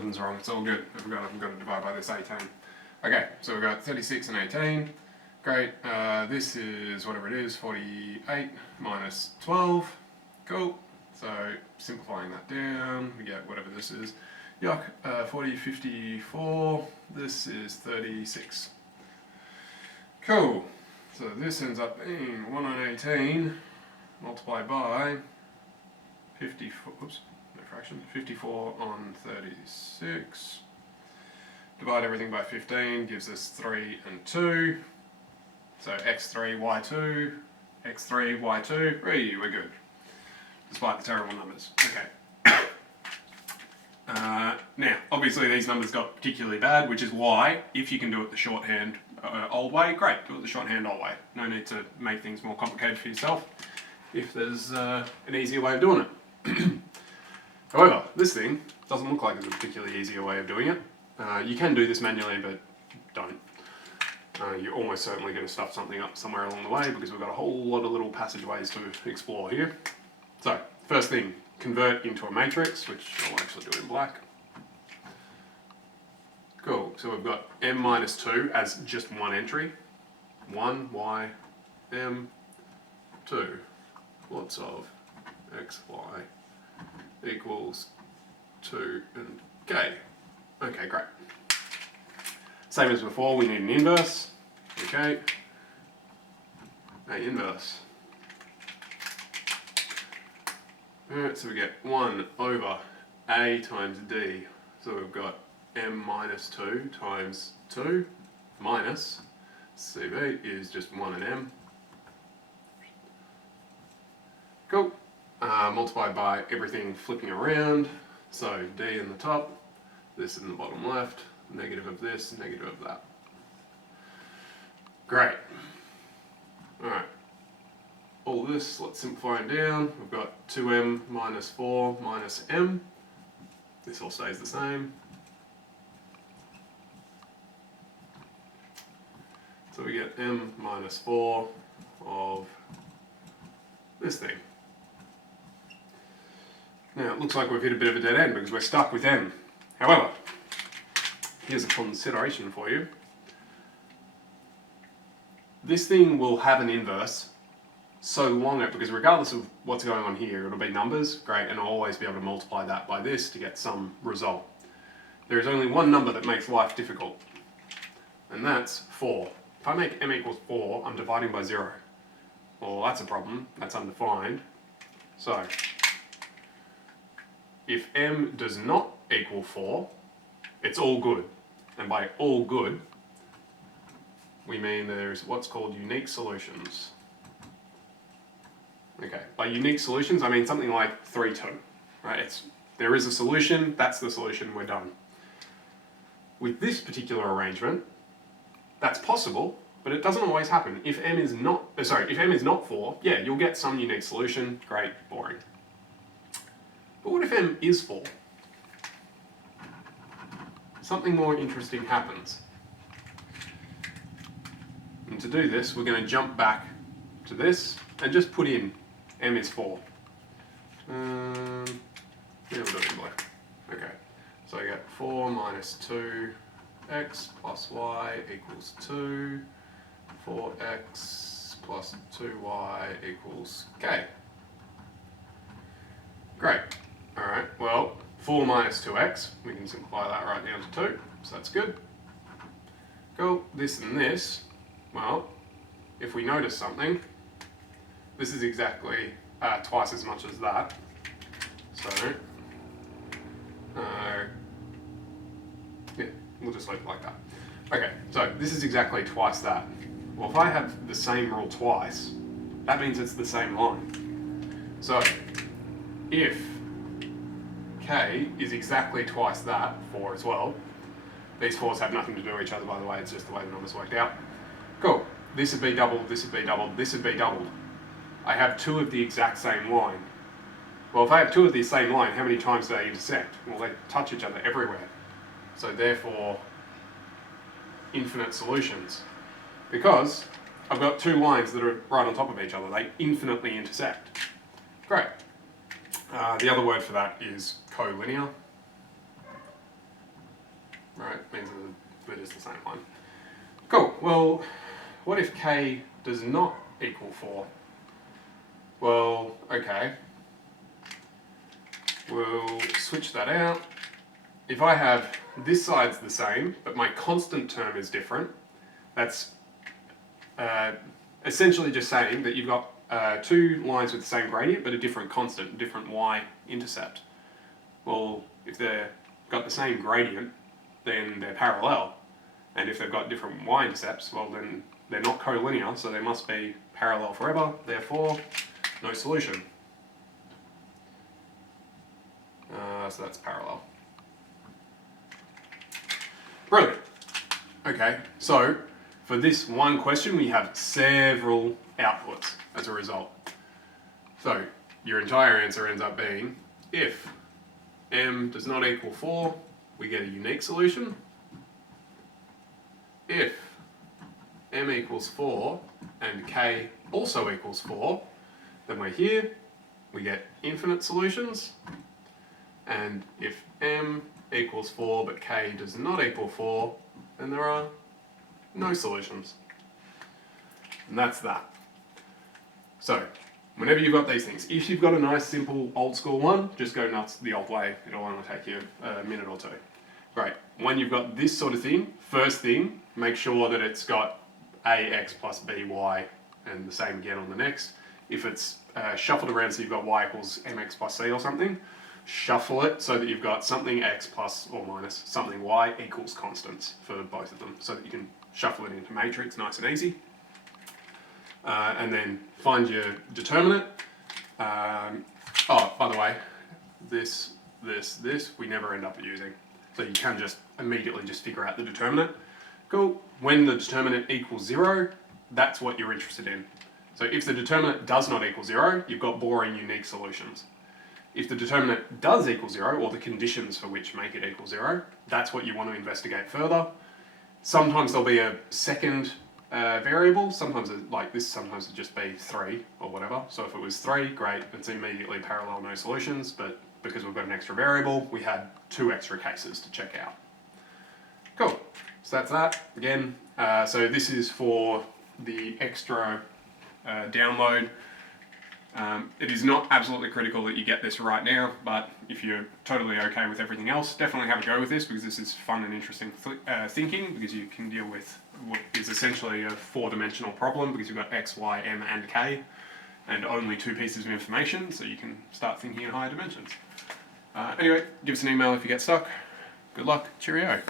nothing's wrong, it's all good. I've got to divide by this 18. Okay, so we've got 36 and 18. Great, this is whatever it is, 48 minus 12. Cool. So simplifying that down, we get whatever this is. Yuck, 40, 54, this is 36. Cool. So this ends up being 1 on 18 multiplied by 54, oops, no fraction, 54 on 36. Divide everything by 15 gives us 3 and 2. So x3, y2, x3, y2, we're good. Despite the terrible numbers. Okay. Now, obviously these numbers got particularly bad, which is why, if you can do it the shorthand old way, great, do it the shorthand old way. No need to make things more complicated for yourself if there's an easier way of doing it. However, this thing doesn't look like it's a particularly easier way of doing it. You can do this manually, but don't. You're almost certainly going to stuff something up somewhere along the way because we've got a whole lot of little passageways to explore here. So, first thing, convert into a matrix, which I'll actually do in black. Cool, so we've got m minus 2 as just one entry. 1, y, m, 2. Lots of x, y equals 2 and k. Okay, great. Same as before, we need an inverse. Okay. A inverse. Alright, so we get 1 over a times d. So we've got m minus 2 times 2 minus cb is just 1 and m. Cool. Multiplied by everything flipping around. So d in the top, this in the bottom left, negative of this, negative of that. Great. Alright. All this, let's simplify it down. We've got 2m minus 4 minus m. This all stays the same. So we get m minus 4 of this thing. Now it looks like we've hit a bit of a dead end because we're stuck with m. However, here's a consideration for you. This thing will have an inverse so long because regardless of what's going on here, it'll be numbers, great, and I'll always be able to multiply that by this to get some result. There is only one number that makes life difficult, and that's 4. If I make m equals 4, I'm dividing by 0. Well, that's a problem, that's undefined. So, if m does not equal 4, it's all good. And by all good, we mean there's what's called unique solutions. Okay, by unique solutions, I mean something like 3, 2. Right? There is a solution, that's the solution, we're done. With this particular arrangement, that's possible, but it doesn't always happen. If m is not, if m is not 4, yeah, you'll get some unique solution, great, boring. But what if m is 4? Something more interesting happens. And to do this, we're going to jump back to this and just put in m is 4. Yeah, we'll do it in black. Okay, so I get 4 minus 2x plus y equals 2. 4x plus 2y equals k. Great. Alright, well, 4 minus 2x, we can simplify that right down to 2, so that's good. Cool, this and this, well, if we notice something, this is exactly twice as much as that. So, yeah, we'll just leave it like that. Okay, so this is exactly twice that. Well, if I have the same rule twice, that means it's the same line. So, if k is exactly twice that, 4 as well, these 4's have nothing to do with each other, by the way, it's just the way the numbers worked out. Cool, this would be doubled, this would be doubled, this would be doubled. I have 2 of the exact same line. Well, if I have 2 of the same line, how many times do they intersect? Well, they touch each other everywhere. So therefore, infinite solutions. Because I've got 2 lines that are right on top of each other. They infinitely intersect. Great. The other word for that is collinear. right? Means that it is the same one. Cool. Well, what if k does not equal 4? Well, okay. We'll switch that out. If I have this side's the same, but my constant term is different, that's essentially just saying that you've got two lines with the same gradient, but a different constant, different y-intercept. Well, if they've got the same gradient, then they're parallel. And if they've got different y-intercepts, well then they're not collinear, so they must be parallel forever, therefore no solution. So that's parallel. Brilliant. Okay, so for this one question we have several outputs as a result. So your entire answer ends up being, if m does not equal 4, we get a unique solution. If m equals 4 and k also equals 4, then we're here, we get infinite solutions. And if m equals 4 but k does not equal 4, then there are no solutions. And that's that. So, whenever you've got these things, if you've got a nice simple old school one, just go nuts the old way. It'll only take you a minute or two. Great. When you've got this sort of thing, first thing, make sure that it's got ax plus by and the same again on the next. If it's shuffled around so you've got y equals mx plus c or something, shuffle it so that you've got something x plus or minus something y equals constants for both of them, so that you can shuffle it into matrix nice and easy. And then find your determinant. Oh, by the way, this we never end up using. So you can just immediately just figure out the determinant. Cool. When the determinant equals 0, that's what you're interested in. So if the determinant does not equal 0, you've got boring unique solutions. If the determinant does equal 0, or the conditions for which make it equal 0, that's what you want to investigate further. Sometimes there'll be a second variable, sometimes like this, sometimes it'll just be 3 or whatever. So if it was 3, great, it's immediately parallel, no solutions, but because we've got an extra variable, we had 2 extra cases to check out. Cool, so that's that. Again, so this is for the extra download. It is not absolutely critical that you get this right now, but if you're totally okay with everything else, definitely have a go with this, because this is fun and interesting thinking, because you can deal with what is essentially a 4-dimensional problem, because you've got x, y, m and k, and only 2 pieces of information, so you can start thinking in higher dimensions. Anyway, give us an email if you get stuck. Good luck, cheerio.